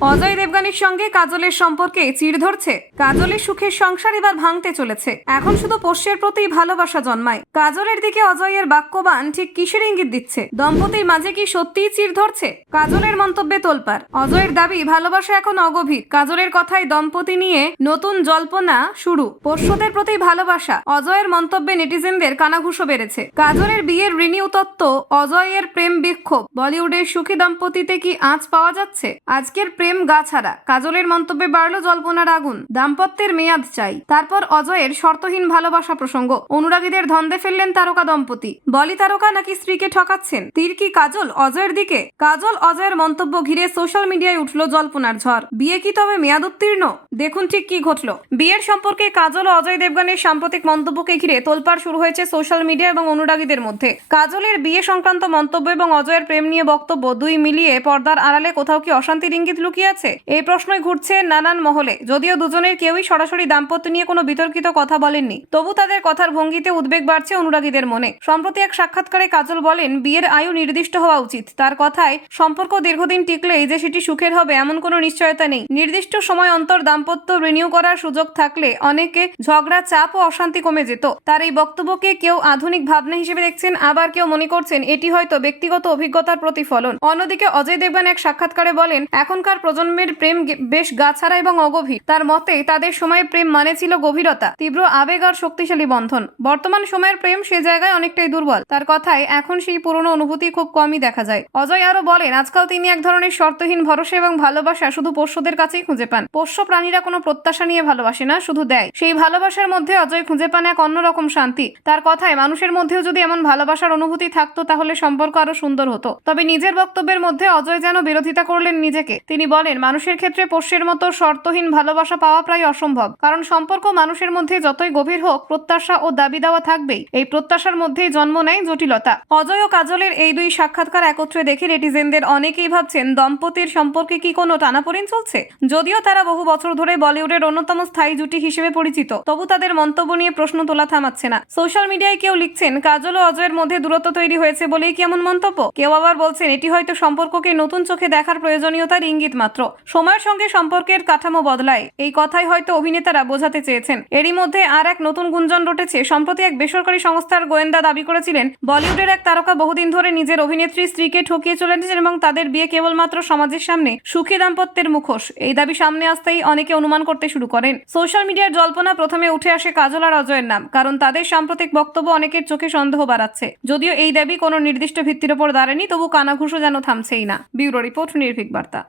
অজয় দেবগানের সঙ্গে কাজলের সম্পর্কে চির ধরছে। কাজলের সুখের সংসার এবার ভাঙতে চলেছে। এখন শুধু পোষ্যের প্রতি ভালোবাসা জন্মায়। কাজলের দিকে অজয়ের বাক্যবান ঠিক কিসের ইঙ্গিত দিচ্ছে? দম্পতির মাঝে কি সত্যিই চির ধরছে? কাজলের মন্তব্যে তোলপার অজয়ের দাবি, ভালোবাসা এখন অগভীর। কাজলের কথায় দম্পতি নিয়ে নতুন জল্পনা শুরু। পোষ্যদের প্রতি ভালোবাসা। অজয়ের মন্তব্যে নেটিজেনদের কানাঘুষো বেড়েছে। কাজলের বিয়ের রিনিউ তত্ত্ব, অজয়ের প্রেম বিক্ষোভ। বলিউডের সুখী দম্পতিতে কি আঁচ পাওয়া যাচ্ছে? আজকের প্রেম গা ছাড়া। কাজলের মন্তব্যে বাড়ল জল্পনার আগুন। দাম্পত্যের মেয়াদ চাই। তারপর অজয়ের শর্তহীন ভালোবাসা প্রসঙ্গ। অনুরাগীদের ধন্দে ফেললেন তারকা দম্পতি। বলি তারকা নাকি স্ত্রীকে ঠকাচ্ছেন? তীর কি কাজল অজয়ের দিকে? কাজল অজয়ের মন্তব্য ঘিরে সোশ্যাল মিডিয়ায় উঠল জল্পনার ঝড়। বিয়ে কি তবে মেয়াদ উত্তীর্ণ? দেখুন ঠিক কি ঘটল। বিয়ের সম্পর্কে কাজল ও অজয় দেবগানের সাম্প্রতিক মন্তব্যকে ঘিরে তোলপাড় শুরু হয়েছে সোশ্যাল মিডিয়া এবং অনুরাগীদের মধ্যে। কাজলের বিয়ে সংক্রান্ত মন্তব্য এবং অজয়ের প্রেম নিয়ে বক্তব্য দুই মিলিয়ে পর্দার আড়ালে কোথাও কি অশান্তির ইঙ্গিত লুকিয়ে আছে? এই প্রশ্নই ঘুরছে নানান মহলে। যদিও দুজনের কেউই সরাসরি দাম্পত্য নিয়ে কোনো বিতর্কিত কথা বলেননি, তবু তাদের কথার ভঙ্গিতে উদ্বেগ বাড়ছে অনুরাগীদের মনে। সম্প্রতি এক সাক্ষাৎকারে কাজল বলেন, বিয়ের আয়ু নির্দিষ্ট হওয়া উচিত। তার কথায়, সম্পর্ক দীর্ঘদিন টিকলেই যে সেটি সুখের হবে এমন কোনো নিশ্চয়তা নেই। নির্দিষ্ট সময় অন্তর দাম্পত্য রিনিউ করার সুযোগ থাকলে অনেকে ঝগড়া, চাপ ও অশান্তি কমে যেত। তার এই বক্তব্যকে কেউ আধুনিক ভাবনা হিসেবে দেখছেন, আবার কেউ মনে করছেন এটি হয়তো ব্যক্তিগত অভিজ্ঞতার প্রতিফলন। অন্যদিকে অজয় দেবগান এক সাক্ষাৎকারে বলেন, এখনকার প্রজন্মের প্রেম বেশ গাছাড়া এবং অগভীর। তার মতে, তাদের সময়ে প্রেম মানে ছিল গভীরতা, তীব্র আবেগ আর শক্তিশালী বন্ধন। বর্তমান সময়ের প্রেম সে জায়গায় অনেকটাই দুর্বল। তার কথায়, এখন সেই পুরনো অনুভূতি খুব কমই দেখা যায়। অজয় আরও বলেন, আজকাল তিনি এক ধরনের শর্তহীন ভরসা এবং ভালোবাসা শুধু পোষ্যদের কাছেই খুঁজে পান। পোষ্য প্রাণীরা কোনো প্রত্যাশা নিয়ে ভালোবাসে না, শুধু দেয়। সেই ভালোবাসার মধ্যে অজয় খুঁজে পান এক অন্যরকম শান্তি। তার কথায়, মানুষের মধ্যেও যদি এমন ভালোবাসার অনুভূতি থাকতো, তাহলে সম্পর্ক আরও সুন্দর হতো। তবে নিজের বক্তব্যের মধ্যে অজয় যেন বিরোধিতা করলেন নিজেকে। তিনি বলেন, মানুষের ক্ষেত্রে পোষ্যের মতো শর্তহীন ভালোবাসা পাওয়া প্রায় অসম্ভব। কারণ সম্পর্ক মানুষের মধ্যে যতই গভীর হোক, প্রত্যাশা ও দাবি দেওয়া থাকবেই। এই প্রত্যাশার মধ্যেই জন্ম নেয় জটিলতা। অজয় ও কাজলের এই দুই সাক্ষাৎকার একত্রে দেখে নেটিজেনদের অনেকেই ভাবছেন, দম্পতির সম্পর্কে কি কোনো টানাপোড়েন চলছে? যদিও তারা বহু বছর ধরে বলিউডের অন্যতম স্থায়ী জুটি হিসেবে পরিচিত, তবু তাদের মন্তব্য নিয়ে প্রশ্ন তোলা থামাচ্ছে না। সোশ্যাল মিডিয়ায় কেউ লিখছেন, কাজল ও অজয়ের মধ্যে দূরত্ব তৈরি হয়েছে বলেই কি এমন মন্তব্য? কেউ আবার বলছেন, এটি হয়তো সম্পর্ককে নতুন চোখে দেখার প্রয়োজনীয়তার ইঙ্গিত মাত্র। সময়ের সঙ্গে সম্পর্কের কাঠামো বদলায়। এই কথাই হয়তো অভিনেতারা বোঝাতে চেয়েছেন। এরই মধ্যে আর এক নতুন গুঞ্জন রটেছে। সম্প্রতি এক বেসরকারি সংস্থার গোয়েন্দা দাবি করেছিলেন, বলিউডের এক তারকা বহুদিন ধরে নিজের অভিনেত্রী স্ত্রীকে ঠকিয়ে চলেছেন এবং তাদের বিয়ে কেবলমাত্র সমাজের সামনে সুখী দাম্পত্যের মুখোশ। এই দাবি সামনে আসতেই অনেকে অনুমান করতে শুরু করেন। সোশ্যাল মিডিয়ার জল্পনা প্রথমে উঠে আসে কাজল আর অজয়ের নাম, কারণ তাদের সাম্প্রতিক বক্তব্য অনেকের চোখে সন্দেহ বাড়াচ্ছে। যদিও এই দাবি কোনো নির্দিষ্ট ভিত্তির ওপর দাঁড়ায়নি, তবু কানাঘুষো যেন থামছেই না। ব্যুরো রিপোর্ট, নির্ভীক বার্তা।